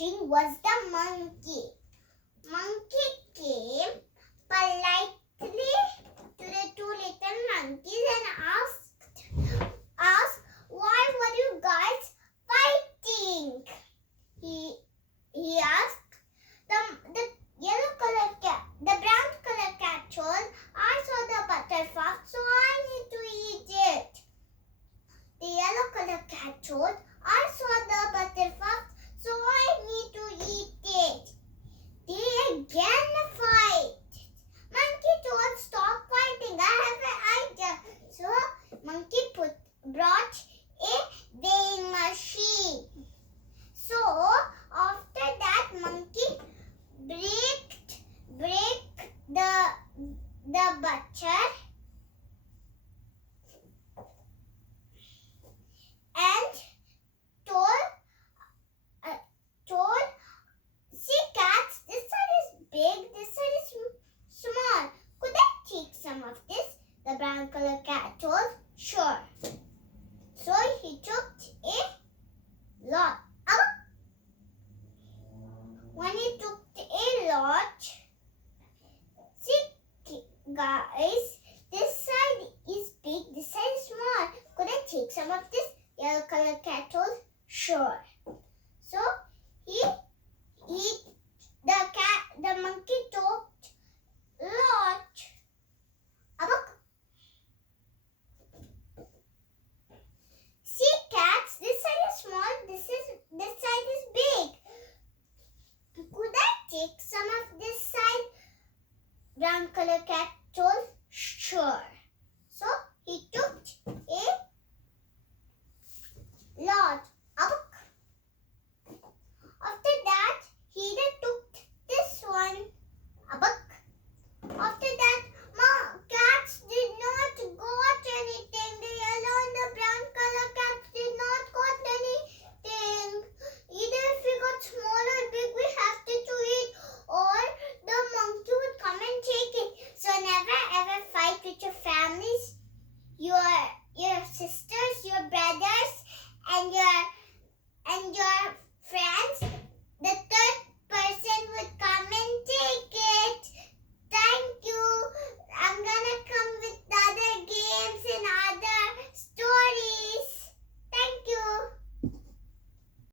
watching was the monkey. Monkey came politely to the two little monkeys and asked, why were you guys fighting? He asked. The yellow color cat, the brown color cat told, I saw the butterfly, so I need to eat it. The yellow color cat told, I saw the butterfly, so I need to eat it. They again fight. Monkey told, stop fighting, I have an idea. So monkey brought a weighing machine. So after that, monkey break the butter and told, see cats, this side is big, this side is small. Could I take some of this? The brown color cat told, sure. So he took a lot. When he took a lot, see guys, this side is big, this side is small. Could I take some of this? Yellow color cat told, sure. So the monkey took lot. See cats, this side is small, this side is big. Could I take some of this side? Brown color cat